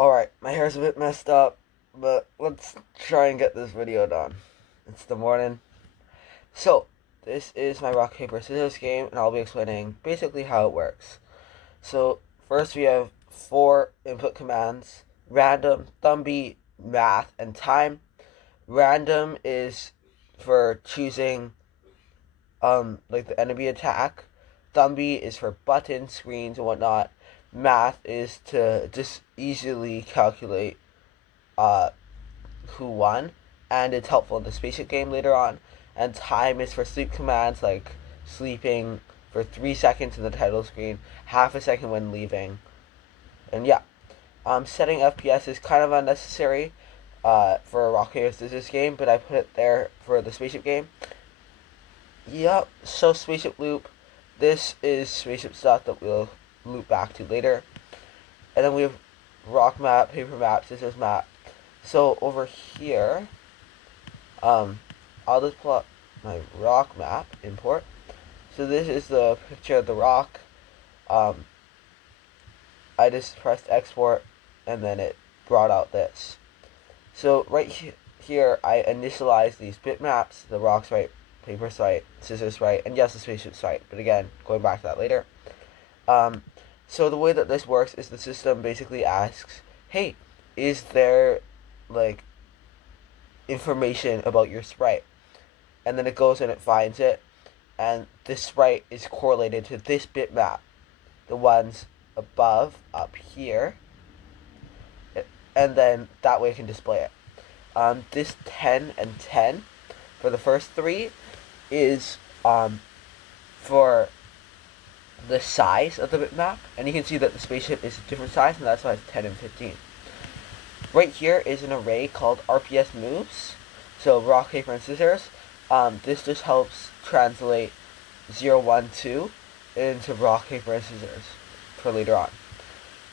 Alright, my hair's a bit messed up, but let's try and get this video done. It's the morning. So, this is my rock, paper, scissors game, and I'll be explaining basically how it works. So, first we have 4 input commands: random, Thumby, math, and time. Random is for choosing like the enemy attack. Thumby is for buttons, screens, and whatnot. Math is to just easily calculate uh, who won, and it's helpful in the spaceship game later on. And time is for sleep commands like sleeping for 3 seconds in the title screen, half a second when leaving, and yeah. Setting FPS is kind of unnecessary for a rock paper scissors game, but I put it there for the spaceship game. Yep. So spaceship loop. This is spaceship stuff that we'll loop back to later. And then we have rock map, paper map, scissors map. So over here, I'll just pull up my rock map, import. So this is the picture of the rock. I just pressed export, and then it brought out this. So right here, I initialize these bitmaps. The rock's right, paper's right, scissors right, and yes, the spaceship's right. But again, going back to that later. So the way that this works is the system basically asks, hey, is there like information about your sprite? And then it goes and it finds it, and this sprite is correlated to this bitmap, the ones above up here, and then that way it can display it. This 10 and 10 for the first 3 is for the size of the bitmap, and you can see that the spaceship is a different size, and that's why it's 10 and 15. Right here is an array called RPS moves, so rock, paper, and scissors. This just helps translate 0, 1, 2 into rock, paper, and scissors for later on.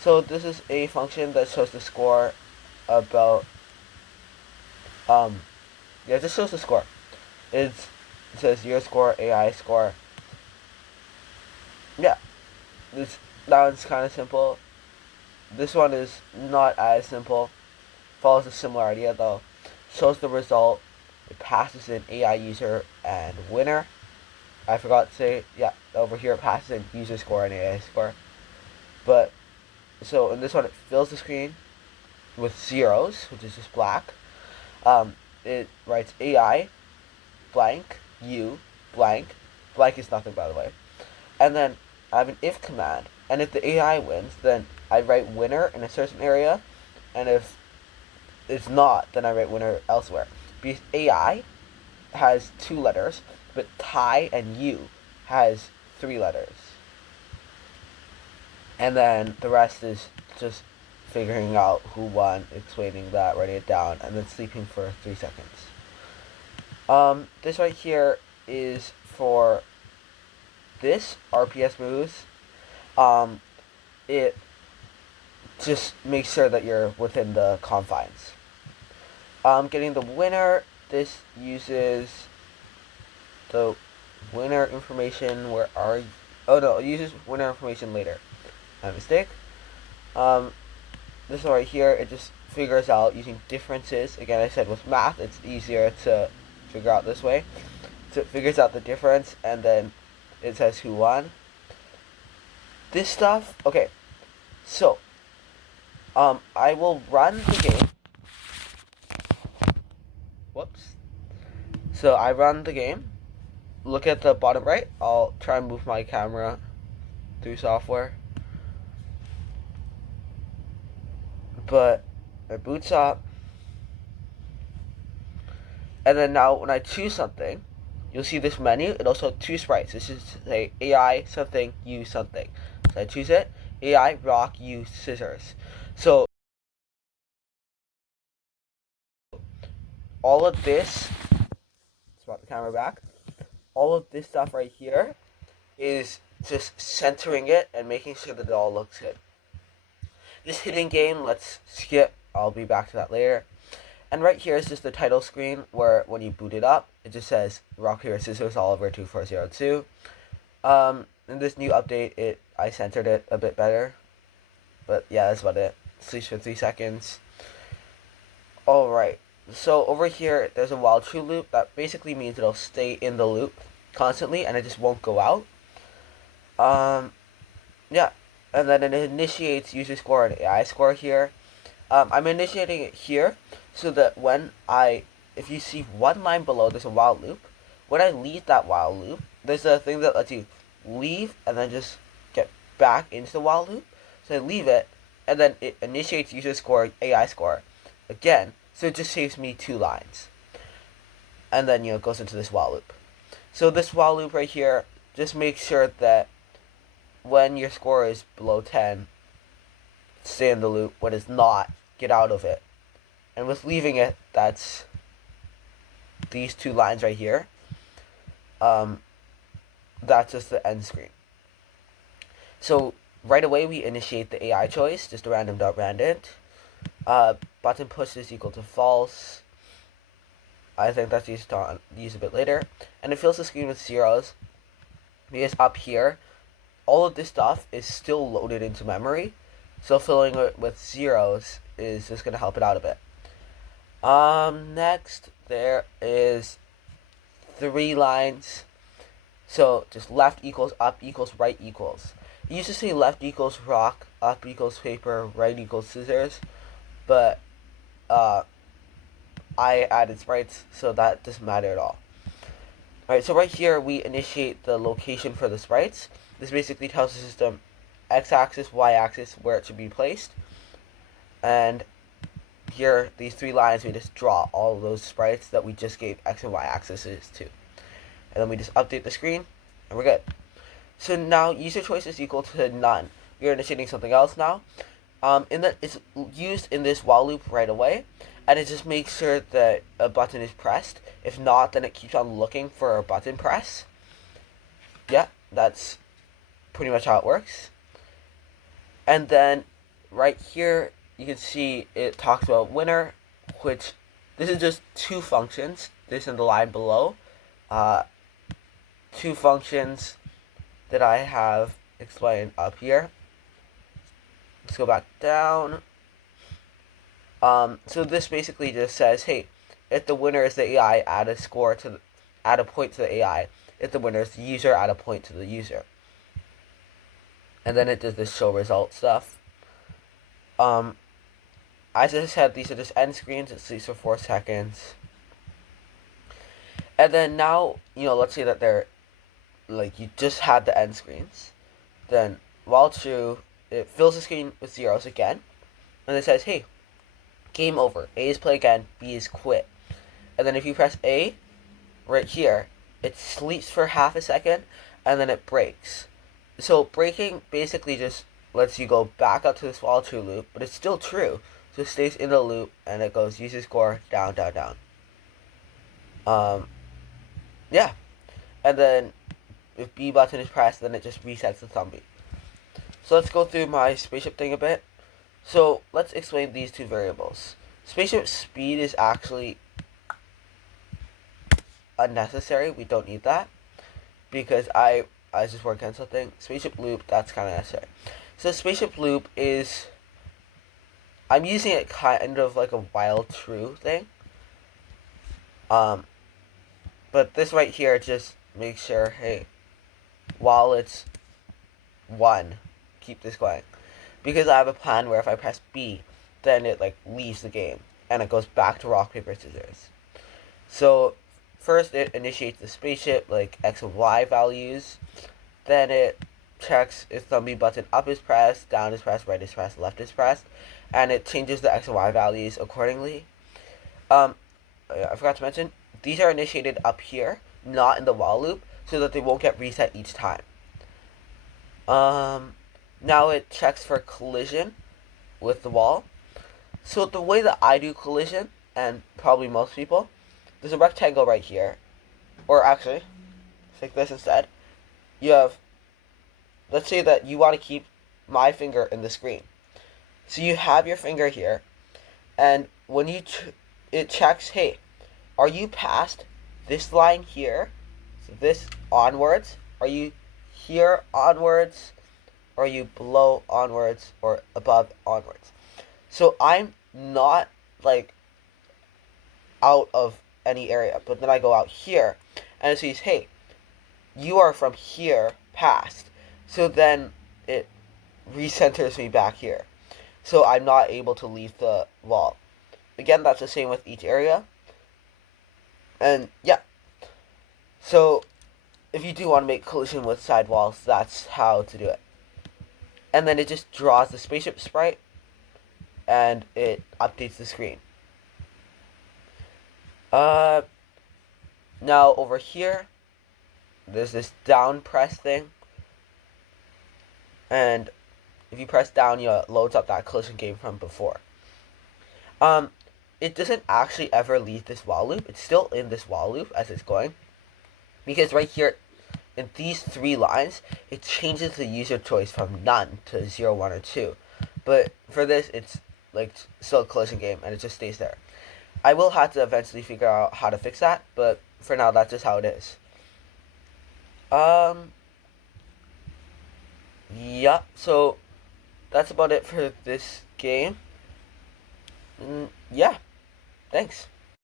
So this is a function that shows the score about, this shows the score. It says your score, AI score. Yeah, that one's kind of simple. This one is not as simple. Follows a similar idea though. Shows the result. It passes in AI user and winner. I forgot to say, yeah, over here it passes in user score and AI score. But, so in this one it fills the screen with zeros, which is just black. It writes AI, blank, U, blank. Blank is nothing, by the way. And then I have an if command, and if the AI wins, then I write winner in a certain area, and if it's not, then I write winner elsewhere. Because AI has 2 letters, but tie and U has 3 letters. And then the rest is just figuring out who won, explaining that, writing it down, and then sleeping for 3 seconds. This right here is for this RPS moves. It just makes sure that you're within the confines. Getting the winner, this uses the winner information. Where are you? Oh no, it uses winner information later. My mistake. This one right here, it just figures out using differences. Again, I said with math, it's easier to figure out this way. So it figures out the difference, and then it says who won. This stuff, okay. So, I will run the game. Whoops. So I run the game. Look at the bottom right. I'll try and move my camera through software. But it boots up. And then now when I choose something, you'll see this menu. It also has 2 sprites. This is say AI something, U something. So I choose it. AI, rock, U, scissors. So all of this, swap the camera back. All of this stuff right here is just centering it and making sure that it all looks good. This hidden game, let's skip. I'll be back to that later. And right here is just the title screen where when you boot it up, it just says rock, paper, scissors, Oliver 2402. In this new update, I centered it a bit better. But yeah, that's about it. sleeps for 3 seconds. Alright, so over here, there's a while true loop. That basically means it'll stay in the loop constantly, and it just won't go out. Yeah, and then it initiates user score and AI score here. I'm initiating it here so that if you see one line below, there's a while loop. When I leave that while loop, there's a thing that lets you leave and then just get back into the while loop. So I leave it, and then it initiates user score, AI score again. So it just saves me 2 lines. And then, it goes into this while loop. So this while loop right here, just make sure that when your score is below 10, stay in the loop. When it's not, get out of it. And with leaving it, that's these 2 lines right here. That's just the end screen. So right away we initiate the AI choice, just a random.randint. Button push is equal to false. I think that's used to use a bit later. And it fills the screen with zeros. Because up here, all of this stuff is still loaded into memory. So filling it with zeros is just going to help it out a bit. Next, there is 3 lines. So just left equals up equals right equals. It used to say left equals rock, up equals paper, right equals scissors. But I added sprites, so that doesn't matter at all. Alright, so right here we initiate the location for the sprites. This basically tells the system x-axis, y-axis, where it should be placed. And here, these 3 lines, we just draw all of those sprites that we just gave x and y-axes to. And then we just update the screen, and we're good. So now user choice is equal to none. We're initiating something else now. It's used in this while loop right away, and it just makes sure that a button is pressed. If not, then it keeps on looking for a button press. Yeah, that's pretty much how it works. And then right here, you can see it talks about winner, which this is just 2 functions. This and the line below. 2 functions that I have explained up here. Let's go back down. So this basically just says, hey, if the winner is the AI, add a point to the AI. If the winner is the user, add a point to the user. And then it does this show result stuff. As I said, these are just end screens. It sleeps for 4 seconds. And then now, let's say that they're, you just had the end screens. Then, while true, it fills the screen with zeros again. And it says, hey, game over. A is play again, B is quit. And then if you press A, right here, it sleeps for half a second, and then it breaks. So breaking basically just lets you go back up to this while true loop, but it's still true. So it stays in the loop, and it goes user score, down, down, down. Yeah. And then if B button is pressed, then it just resets the Thumby. So let's go through my spaceship thing a bit. So let's explain these 2 variables. Spaceship speed is actually unnecessary. We don't need that. Because I just worked on something. Spaceship loop, that's kind of necessary. So spaceship loop is, I'm using it kind of like a while true thing. But this right here just makes sure, hey, while it's 1, keep this going. Because I have a plan where if I press B, then it leaves the game. And it goes back to rock, paper, scissors. So first it initiates the spaceship, X and Y values. Then it checks if Thumby button up is pressed, down is pressed, right is pressed, left is pressed. And it changes the X and Y values accordingly. I forgot to mention, these are initiated up here, not in the while loop, so that they won't get reset each time. Now it checks for collision with the wall. So the way that I do collision, and probably most people, there's a rectangle right here. Or actually, take this instead. You have, let's say that you want to keep my finger in the screen. So you have your finger here, and when it checks, hey, are you past this line here? So this onwards? Are you here onwards? Or are you below onwards or above onwards? So I'm not like out of any area, but then I go out here and it says, hey, you are from here past. So then it recenters me back here. So I'm not able to leave the wall. Again, that's the same with each area. And yeah, so if you do want to make collision with side walls, that's how to do it. And then it just draws the spaceship sprite and it updates the screen. Uh, Now over here, there's this down press thing, and if you press down, it loads up that collision game from before. Um, it doesn't actually ever leave this while loop. It's still in this while loop as it's going, because right here, in these 3 lines, it changes the user choice from none to 0, 1, or 2. But for this, it's like still a collision game, and it just stays there. I will have to eventually figure out how to fix that, but for now, that's just how it is. Yeah, so that's about it for this game. Yeah, thanks.